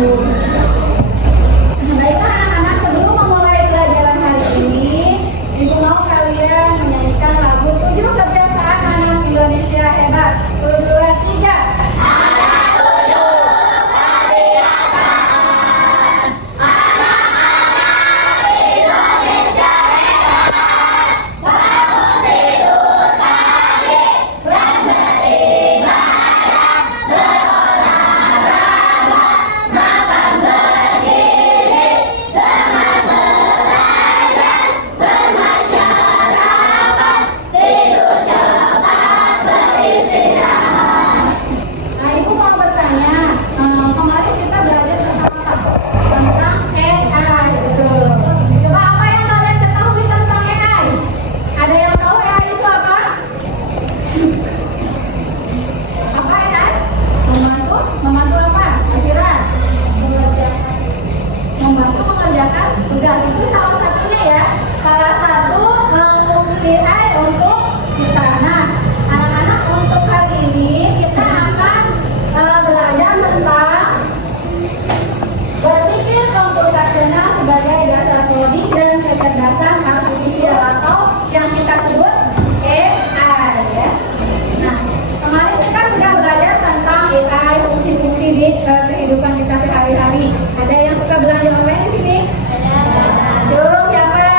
Baiklah anak-anak, sebelum memulai pelajaran hari ini, Ibu mau kalian menyanyikan lagu 7 kebiasaan anak Indonesia hebat. 1, 2, 3. Nah, Ibu mau bertanya, kemarin kita belajar tentang apa? Tentang AI, betul. Coba apa yang kalian ketahui tentang AI? Ada yang tahu AI itu apa? Apa AI? Membantu? Membantu apa? Kira-kira? Membantu mengerjakan tugas. Itu salah satunya ya. Salah satu fungsi AI untuk kita. Nah, anak-anak, untuk hari ini kita akan belajar tentang berpikir komputasional sebagai dasar coding dan kecerdasan artifisial atau yang kita sebut AI ya. Nah, kemarin kita sudah belajar tentang AI, fungsi-fungsi di kehidupan kita sehari-hari. Ada yang suka belanja online di sini? Ada. Siapa?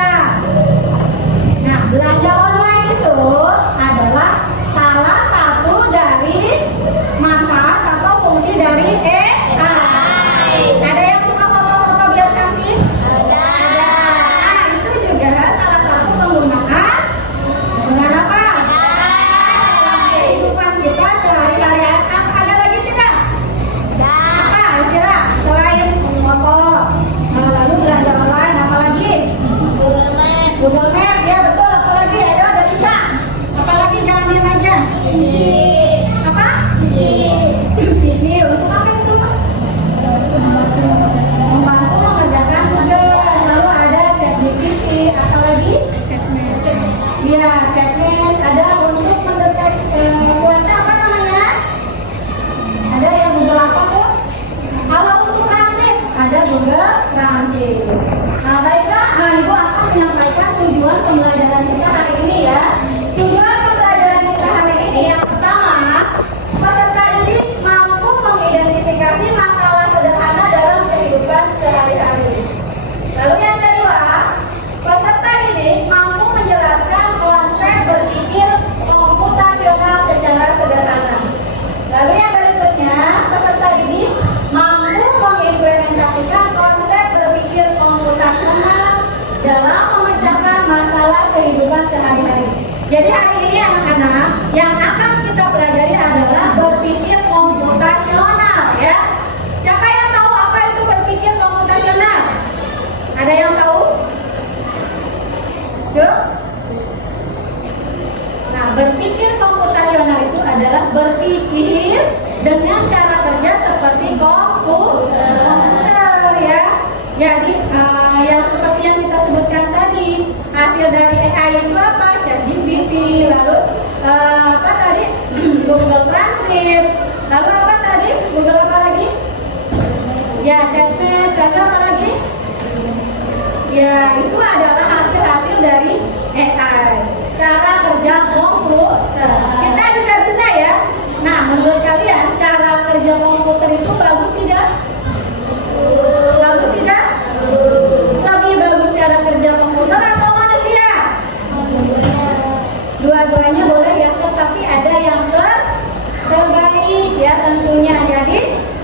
Nah, belanja online itu adalah salah satu dari manfaat atau fungsi dari AI. Ada yang suka foto-foto biar cantik? Ada. Nah, itu juga salah satu penggunaan apa? Dalam kehidupan kita sehari-hari. Ada lagi tidak? Apa kira selain foto, lalu belanja online, apa lagi? Google Map, ya betul. Apa lagi? Ayo, udah bisa. Apa lagi? Jangan diam aja. Apa? Cicil. Untuk apa itu? Membantu mengerjakan tugas. Lalu ada ChatGPT. Apa lagi? Iya, Chatgpt. Ada untuk mendeteksi cuaca, apa namanya? Ada yang Google apa tuh? Kalau untuk transit, ada Google Transit. Nah, baiklah, Ibu akan menyampaikan tujuan pembelajaran kita hari ini ya. Tujuan pembelajaran kita hari ini yang pertama, peserta didik mampu mengidentifikasi masalah sederhana dalam kehidupan sehari-hari. Lalu yang kedua, peserta didik mampu menjelaskan konsep berpikir komputasional secara sederhana. Lalu yang berikutnya, peserta didik mampu mengimplementasikan konsep berpikir komputasional dalam memecahkan masalah kehidupan sehari-hari. Jadi hari ini anak-anak, yang akan kita pelajari adalah berpikir komputasional ya. Siapa yang tahu apa itu berpikir komputasional? Ada yang tahu? Cuk? Nah, berpikir komputasional itu adalah berpikir dengan cara kerja seperti komputer ya. Jadi yang seperti yang kita sebutkan tadi, hasil dari AI itu apa? ChatGPT, lalu apa tadi? Google Translate, lalu apa tadi? Google apa lagi? Ya, Chatgpt, lalu apa lagi? Ya, itu adalah hasil-hasil dari AI. Cara kerja komputer. Kita juga bisa ya. Nah, menurut kalian cara kerja komputer itu bagus tidak? Bagus tidak? Lebih bagus cara kerja komputer atau manusia? Dua-duanya boleh ya, tetapi ada yang terbaik ya tentunya. Jadi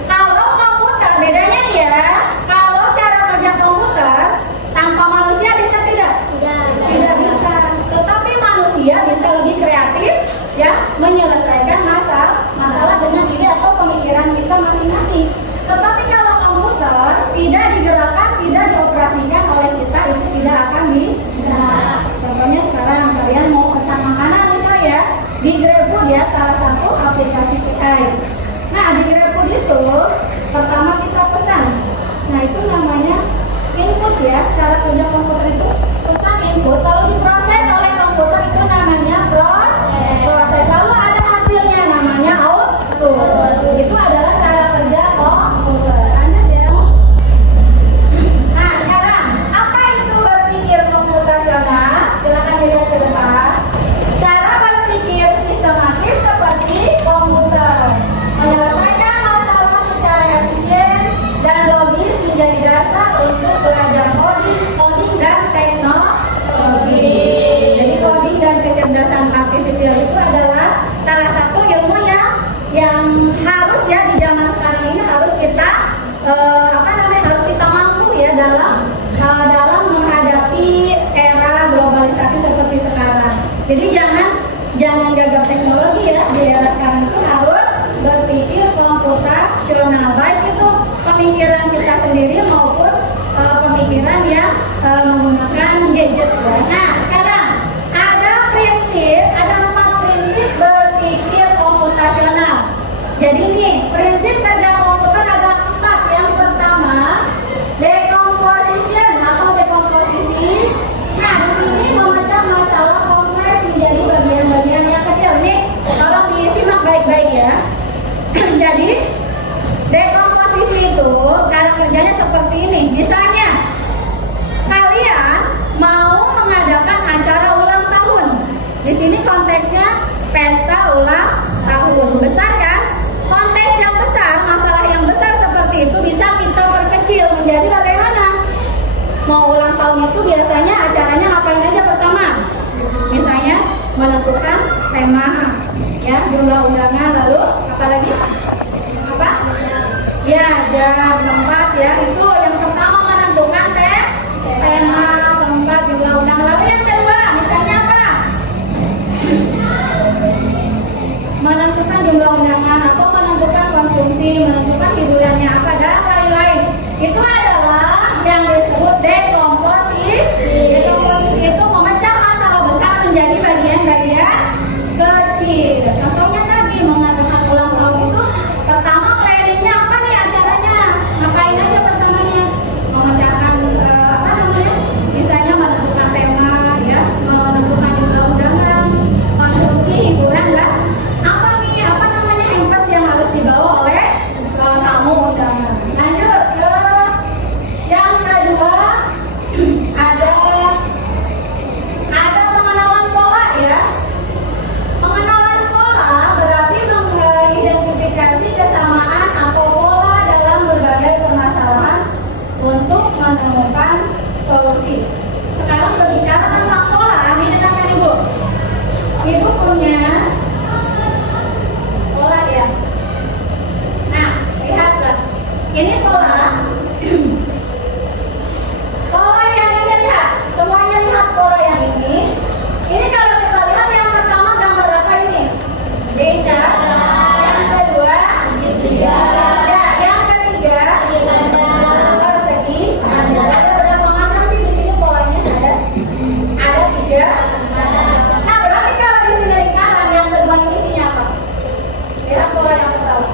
kalau komputer bedanya ya, kalau cara kerja komputer tanpa manusia bisa tidak? Tidak bisa. Tetapi manusia bisa lebih kreatif ya, menyelesaikan masalah dengan ide atau pemikiran kita masing-masing. Tetapi kalau komputer tidak digerakkan, tidak dioperasikan oleh kita, itu tidak akan bisa. Contohnya sekarang kalian mau pesan makanan misalnya ya, di GrabFood ya, salah satu aplikasi AI. Nah, di GrabFood itu pertama kita pesan. Nah, itu namanya input ya. Cara kerja komputer itu pesan input, lalu diproses oleh komputer, itu namanya proses. Lalu ada hasilnya namanya output. Itu adalah cara kerja komputer. Lanjut ya. komputasional, baik itu pemikiran kita sendiri maupun pemikiran yang menggunakan gadget ya. Nah sekarang ada 4 prinsip berpikir komputasional. Jadi nih prinsip kerja komputer ada 4. Yang pertama decomposition atau dekomposisi. Nah di sini memecah masalah kompleks menjadi bagian-bagian yang kecil. Nih tolong disimak baik-baik ya. Jadi dekomposisi itu cara kerjanya seperti ini. Misalnya kalian mau mengadakan acara ulang tahun. Di sini konteksnya pesta ulang tahun. Besar kan? Konteks yang besar, masalah yang besar seperti itu bisa kita perkecil menjadi bagaimana? Mau ulang tahun itu biasanya acaranya ngapain aja pertama? Misalnya menentukan tema, ya, jumlah undangan, lalu apa lagi? Apa? Ya, jam, tempat ya. Itu yang pertama menentukan tema, tempat, jumlah undangan. Lalu yang kedua, misalnya apa? Menentukan jumlah undangan atau menentukan konsumsi, menentukan hiburannya apa dan lain-lain. Itu adalah yang disebut dekomposisi. Dekomposisi itu memecah masalah besar menjadi bagian-bagian kecil. Contohnya tadi mengadakan ulang tahun itu pertama planningnya apa nih acaranya? Ngapain aja pertamanya? Memecahkan apa namanya? Misalnya menentukan tema, ya, menentukan jumlah undangan, konsumsi, hiburan dan apa nih? Apa namanya hampers yang harus dibawa oleh tamu undangan. Lanjut ke yang kedua ada pengenalan pola ya. Pengenalan pola berarti mengidentifikasi kesamaan atau pola dalam berbagai permasalahan untuk menemukan solusi. Sekarang berbicara tentang pola, ini dengarkan Ibu. Ibu punya pola ya. Nah, lihatlah. Ini pola. Pola yang ini lihat. Semuanya lihat pola yang ini. Ini kalau kita lihat yang pertama gambar apa ini? Beda. Yang kedua, ya, yang ketiga, persegi. Ada berapa macam sih di sini polanya? Ada 3. Nah, berarti kalau di sini lingkaran yang kedua ini isinya apa? Lihat pola yang pertama.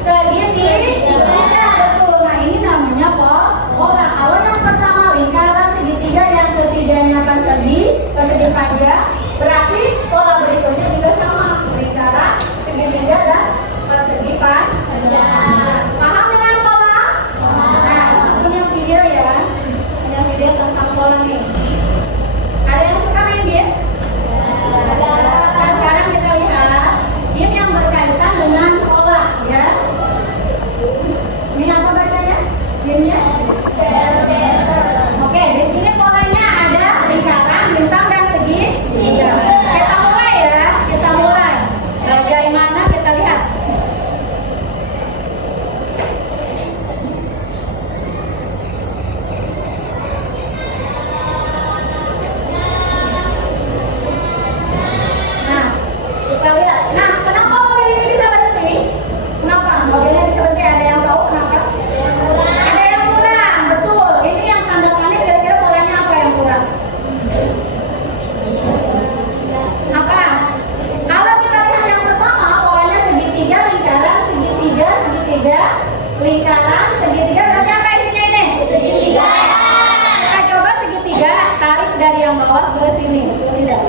Segitiga, betul. Nah, ini namanya pola. Kalau yang pertama lingkaran segitiga, yang ketiganya persegi panjang, berarti pola berikutnya juga sama, lingkaran segitiga dan persegi panjang. Paham dengan pola? Nah, punya video ya, punya video tentang pola nih. Ada yang suka main game? Nah, sekarang kita lihat game yang berkaitan dengan pola ya. Ini apa bacanya? Gamenya? Oke, di sini polanya ada lingkaran, bintang dan segitiga. Kita mulai ya, kita mulai. Bagaimana kita lihat? Nah, kita lihat. Nah, kenapa mobil ini bisa berhenti? Kenapa? Mobilnya bisa berhenti. Ada yang tahu kenapa? Ada yang kurang, betul. Ini yang tanda tanya kira-kira polanya apa yang kurang? Apa? Kalau kita lihat yang pertama, polanya segitiga, lingkaran, segitiga, segitiga, lingkaran, segitiga. Berarti apa isinya ini? Segitiga. Kita coba segitiga, tarik dari yang bawah ke sini, betul tidak?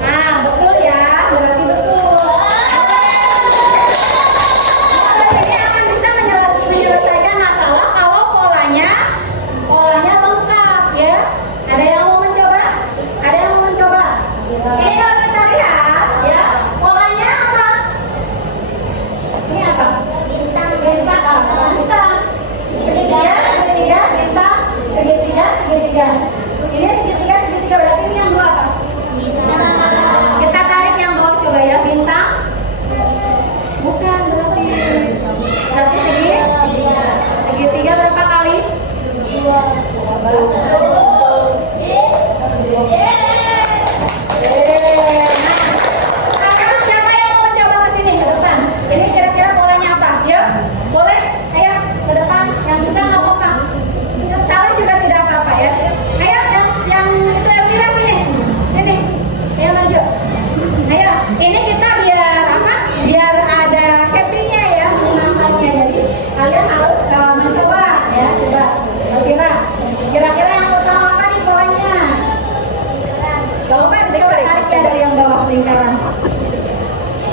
Nah, betul ya, berarti betul. Ini akan bisa menyelesaikan masalah kalau polanya lengkap ya. Ada yang mau mencoba? Ada yang mau mencoba? Ini kalau kita lihat ya, polanya apa? Ini apa? Bintang. Segitiga, bintang, segitiga. Ini segitiga berarti ini yang dua apa? Kita tarik yang bawah coba ya, bintang. Bukan, berarti segitiga berapa kali? 2. Nah, sekarang siapa yang mau mencoba ke sini ke depan? Ini kira-kira polanya apa? Yuk. Ayo, boleh? Ayo ke depan. Yang bisa nggak apa-apa. Salah juga tidak apa-apa ya. Ayo, yang itu yang Mira sini, sini. Ayo maju. Ayo, ini kita biar apa? Biar ada happy-nya ya menyenangkannya. Jadi kalian harus mencoba ya, coba. Kira-kira yang pertama apa nih poinnya? Coba tarik ya dari yang bawah lingkaran.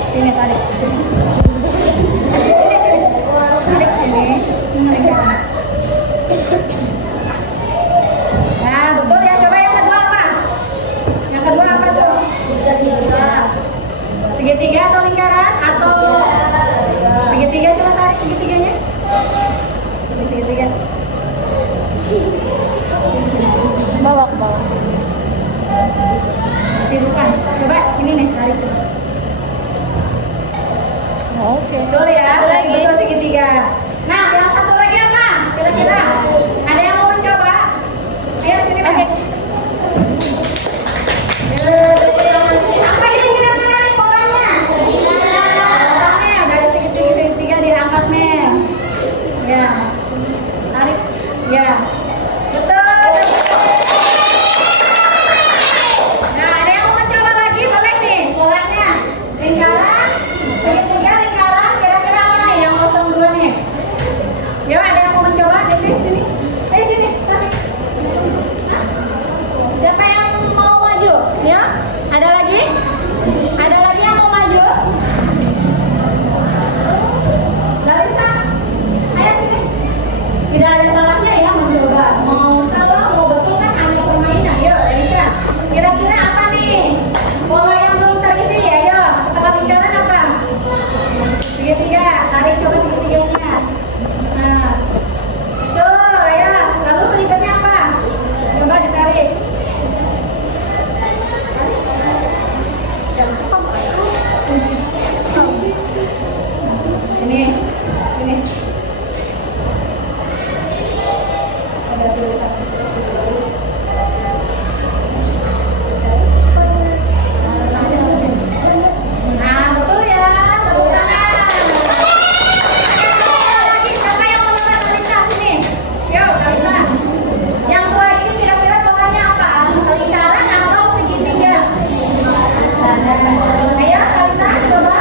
Sini tarik. Tarik sini. Lingkaran. Nah, betul ya. Coba yang kedua apa? Yang kedua apa tuh? Segitiga atau lingkaran atau segitiga? Coba tarik segitiganya. Ini segitiga. Bawa ke bawah. Tirukan. Coba ini nih tarik coba. Oke. Betul ya. Betul segitiga. Nah, yang satu lagi apa? Kira-kira ada yang mau mencoba? Ayo sini Pak. Apa ini kira-kira nih polanya? Polanya dari segitiga diangkat nih. Ya. Tarik. Ya. Betul. Nah, ada yang mau mencoba lagi? Boleh nih polanya. Lingkaran, segitiga, lingkaran. Kira-kira apa nih yang kosong dua nih? Yuk, ada yang mau mencoba? Di sini. Sini, sini. Siapa yang mau maju? Ya? Ada lagi? Ada lagi yang mau maju? Larissa, ayo sini. Tidak ada salahnya ya mencoba. Mau salah, mau betul kan ada permainan. Yuk, Larissa. Kira-kira apa nih? Pola yang belum terisi ya, yuk. Setelah lingkaran apa? Segitiga. Tarik coba segitiganya. Nah. Tuh, ya. Lalu berikutnya apa? Coba ditarik. Ini. Ada dulu. Nah, betul ya. Tepuk tangan. Lagi siapa yang mau mencoba Kalista sini? Yuk, Kalista. Yang dua ini kira-kira polanya apa? Lingkaran atau segitiga? Ayo, Kalista, coba.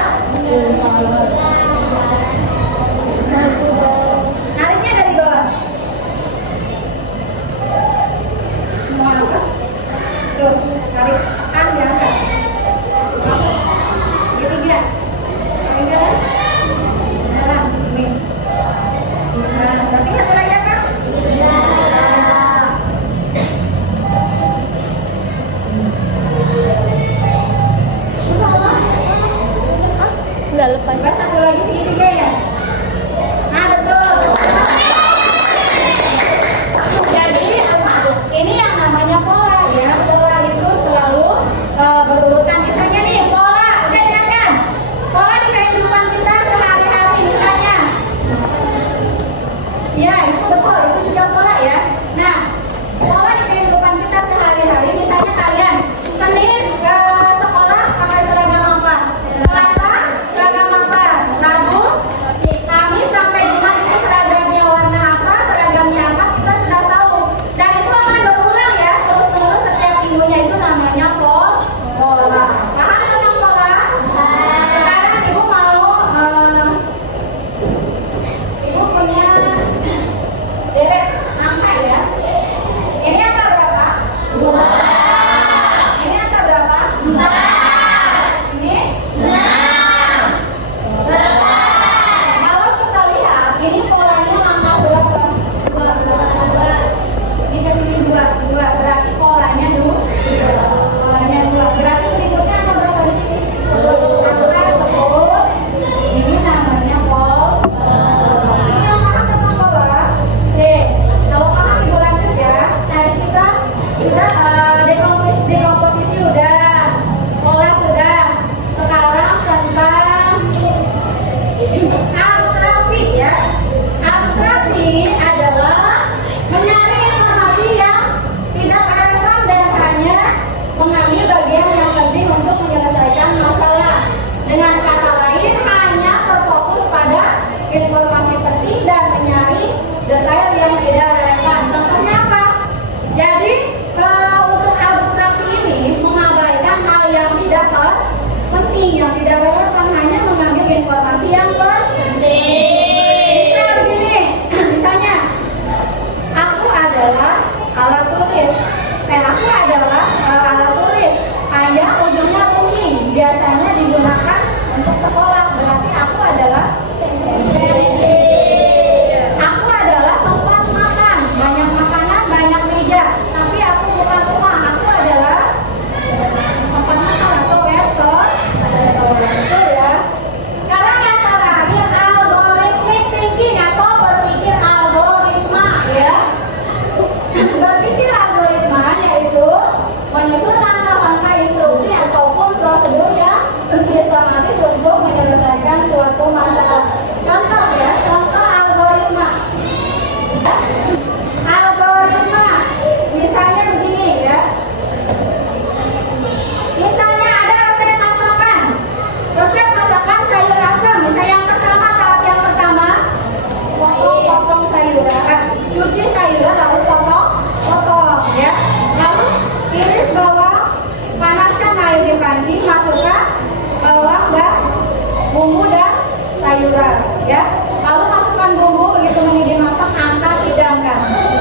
ya. Lalu masukkan bumbu, begitu mendidih matang, angkat, hidangkan.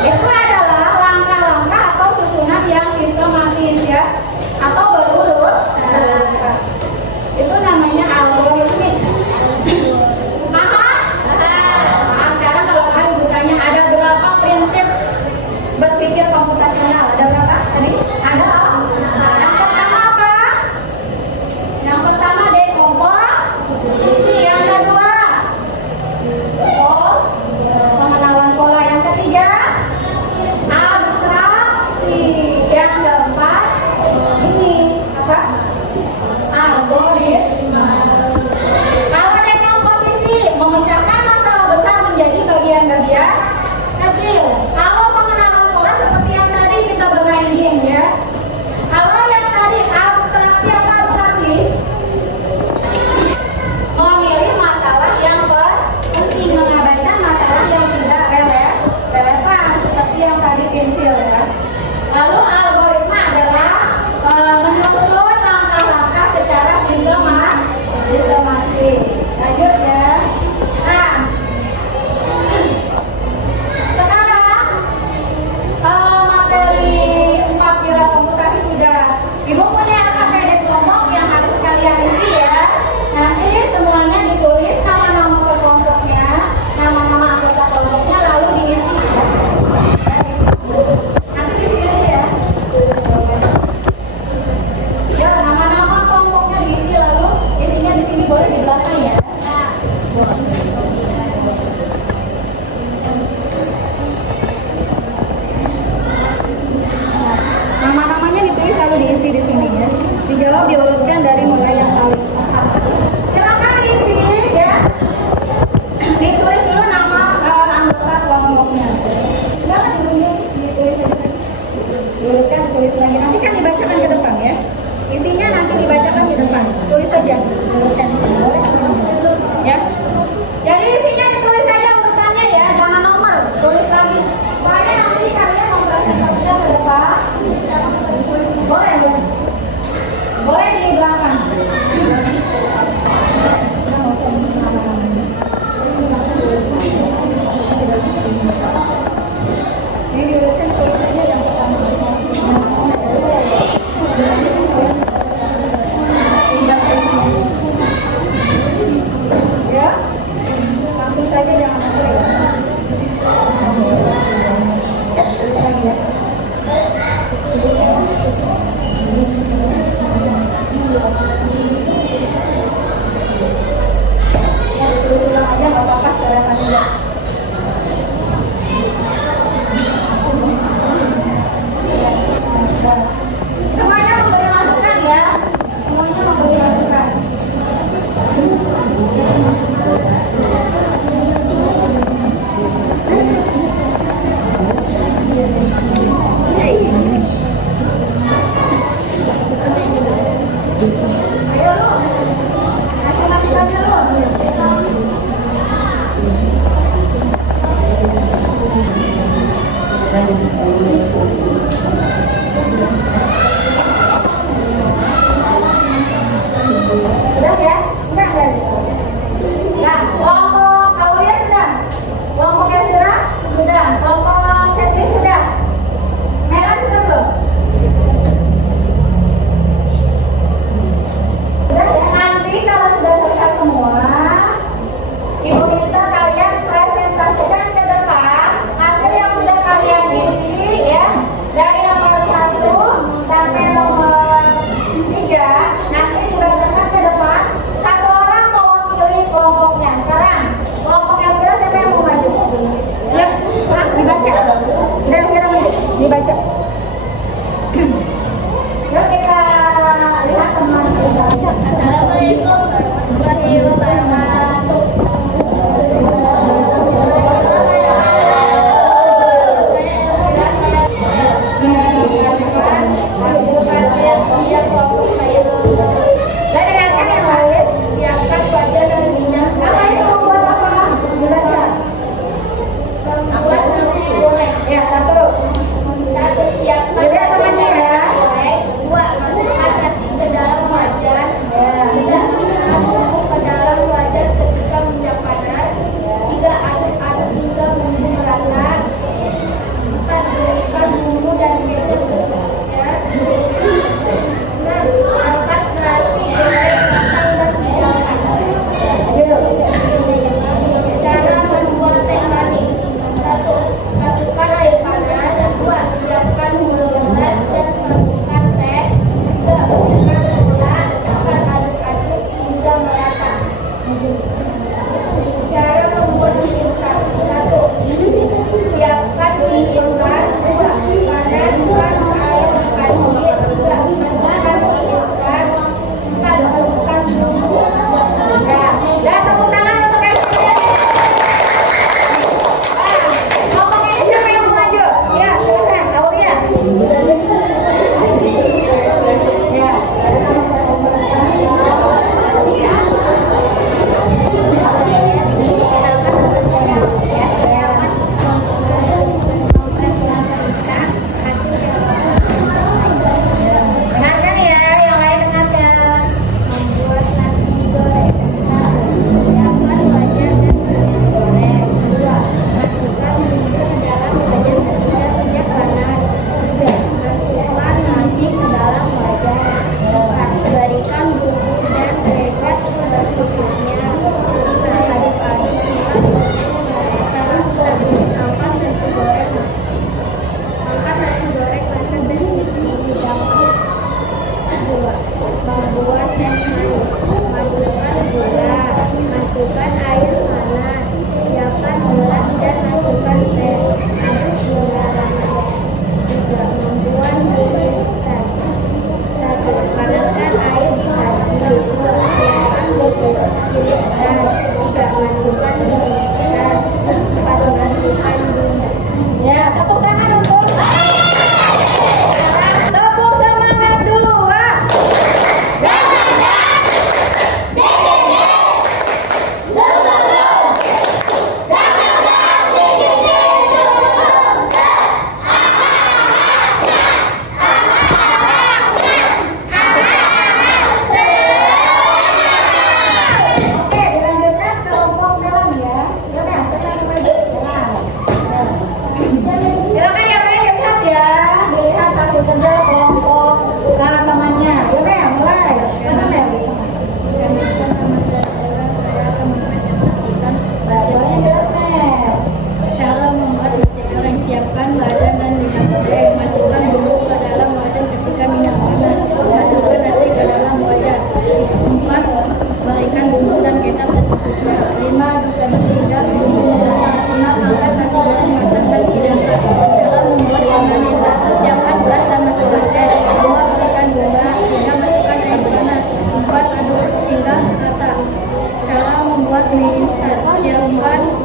Itu adalah langkah-langkah atau susunan yang sistematis ya, atau berurut. Itu namanya algoritmik. Paham? Nah, sekarang kalau kalian bertanya ada berapa prinsip berpikir komputasional? Ada berapa tadi? Ada. Yang pertama apa? Yang pertama dekomposisi. Yang kedua pengenalan pola. Yang ketiga abstraksi. Yang keempat ini apa? Algoritma. Kalau dekomposisi memecahkan masalah besar menjadi bagian-bagian kecil. Kalau pengenalan pola seperti yang tadi kita bermain ya. Kalau yang tadi abstraksi apa abstraksi? Memilih masalah yang penting, mengabaikan masalah yang tidak relevan seperti yang tadi pensil ya. Lalu algoritma adalah menyusun langkah-langkah secara sistematis. Lanjut ya. Nah, sekarang materi 4 pilar komputasi sudah. Ibu punya KPD kelompok yang harus kalian isi ya. Nanti semuanya ditulis nama-nama kelompoknya, nama-nama anggota kelompoknya, lalu diisi ya. Nanti di sini aja ya. Ya, nama-nama kelompoknya diisi, lalu isinya di sini, boleh di belakang ya. Nama-namanya ditulis lalu diisi di sini ya. Dijawab diurutkan dari mulai yang paling silakan diisi ya. Ditulis dulu nama anggota kelompoknya. Enggak ditulis aja. Diurutkan, tulis lagi. Nanti kan dibacakan ke depan ya. Isinya nanti dibacakan di depan. Tulis saja. Diurutkan di sini. Boleh di sini. Ya. Jadi isinya ditulis saja urutannya ya, jangan nomor. Tulis lagi. Soalnya nanti kalian mau presentasinya ke depan. Boleh, boleh. Boleh di belakang. Ini diurutkan, tulis saja yang pertama. Ya, langsung saja jangan nomor ya. Tulis lagi ya. Ya, tulis ulang aja nggak apa-apa, coretan aja. Semuanya memberi masukan ya. Semuanya memberi masukan. Ayo lu, kasih masukannya lu.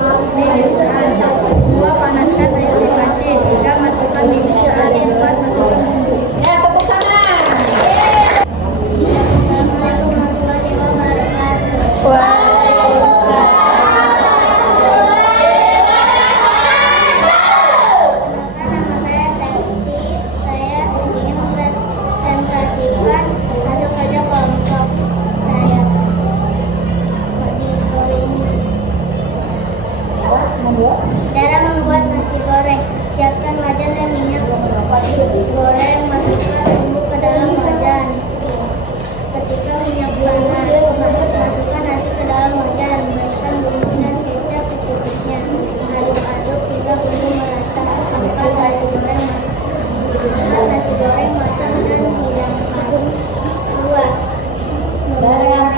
Dua, panaskan air di panci. Tiga, masukkan mie instan. Empat, masukkan bumbu. Ya, tepuk tangan. Assalamualaikum warahmatullahi wabarakatuh. Nama saya Septi. Saya ingin mempresentasikan hasil kerja kelompok saya di goreng. Cara membuat nasi goreng: siapkan wajan dan minyak goreng, masukkan bumbu ke dalam wajan. Ketika minyak panas, masukkan nasi ke dalam wajan, berikan bumbu dan kecap secukupnya. Aduk-aduk hingga bumbu merata. Angkat nasi goreng matang dan hidangkan. 2.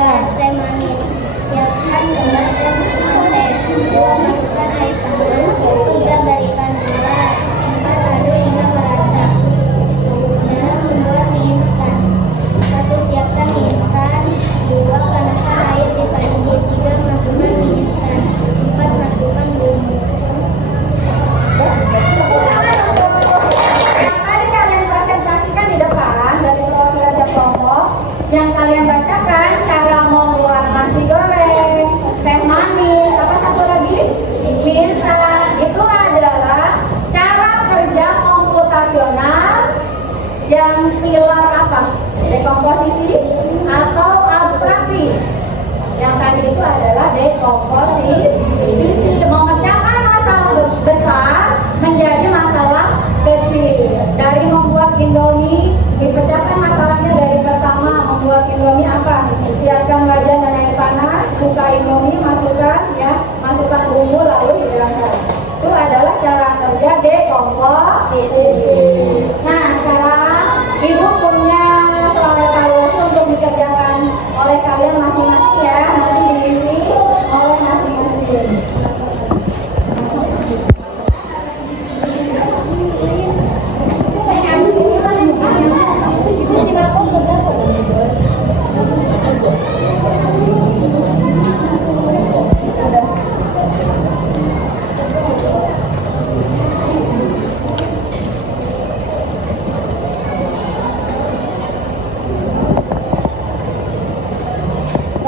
Es teh manis. Siapkan gelas dan masukkan teh. 2. Masukkan air panas. 3. Berikan gula. 4. Aduk hingga merata. Cara membuat mie instan: 1. Siapkan mie instan. 2. Panaskan air di panci. 3. Masukkan mie instan. 4. Masukkan bumbu. Yang tadi kalian presentasikan di depan dari pelajar kelompok, yang kalian bacakan cara membuat nasi goreng, teh manis, apa satu lagi? Mie instan. Itu adalah cara kerja komputasional yang pilar apa? Dekomposisi atau abstraksi. Yang tadi itu adalah dekomposisi, memecahkan masalah besar menjadi masalah kecil. Dari membuat Indomie, dipecahkan masalahnya dari pertama membuat Indomie apa? Siapkan wajan dan air panas, buka Indomie, masukkan bumbu lalu hidangkan. Itu adalah cara kerja dekomposisi. Nah, sekarang Ibu punya soal evaluasi untuk dikerjakan oleh kalian masing-masing ya. Nanti diisi oleh masing-masing.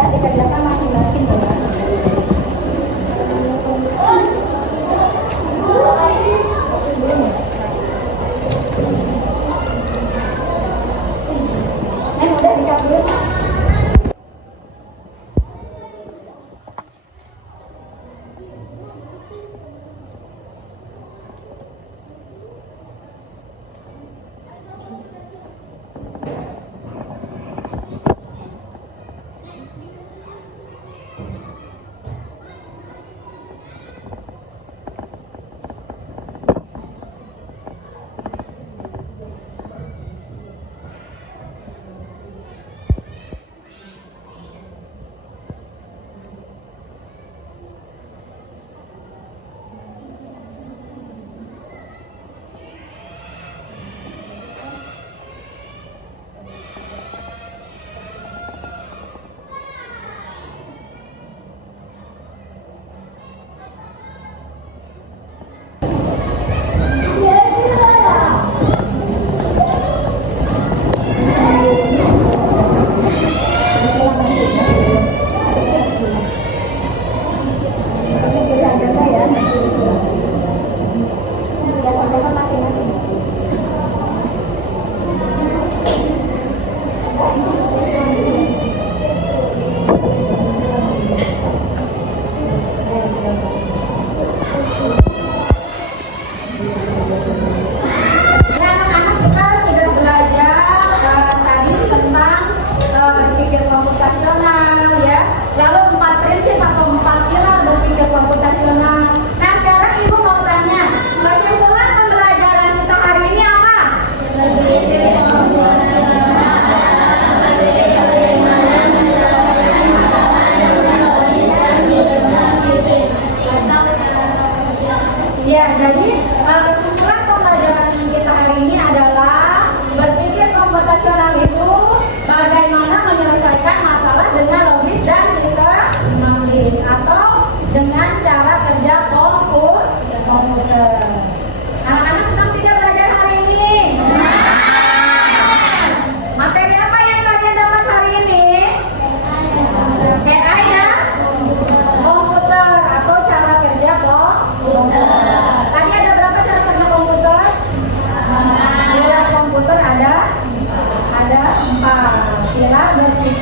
Ya, dikerjakan masing-masing ya. Udah dikat dulu. Ya, jadi kesimpulan pembelajaran kita hari ini adalah berpikir komputasional itu bagaimana menyelesaikan masalah dengan logis dan sistematis atau dengan cara kerja seperti